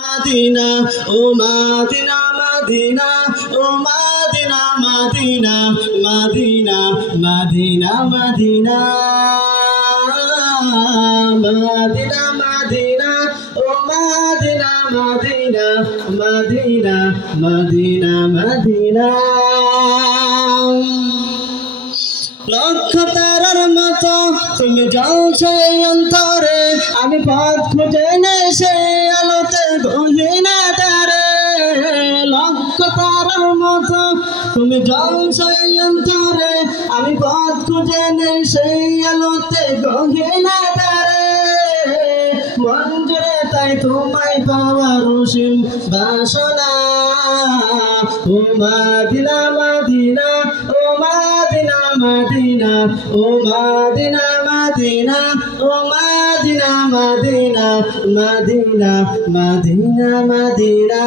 Madina, oh Madina, Madina, oh Madina, Madina, Madina, Madina, Madina, Madina, Madina, oh Madina, Madina, Madina, Madina, Madina. লক্ষ তারার মতো তুমি জ্বলছো অন্তরে, আমি পথ খুঁজে নেই সেই আলোতে গহীন তারে। লক্ষ তারার মতো তুমি জ্বলছো অন্তরে, আমি পথ খুঁজে নেই সেই আলোতে গহীন তারে। মন জুড়ে তাই তোমায় পাওয়ার অসীম বাসনা। ও মাদিনা মাদিনা, ও মাদিনা মাদিনা, ও মাদিনা মাদিনা, ও মাদিনা মাদিনা, মাদিনা মাদিনা মাদিনা।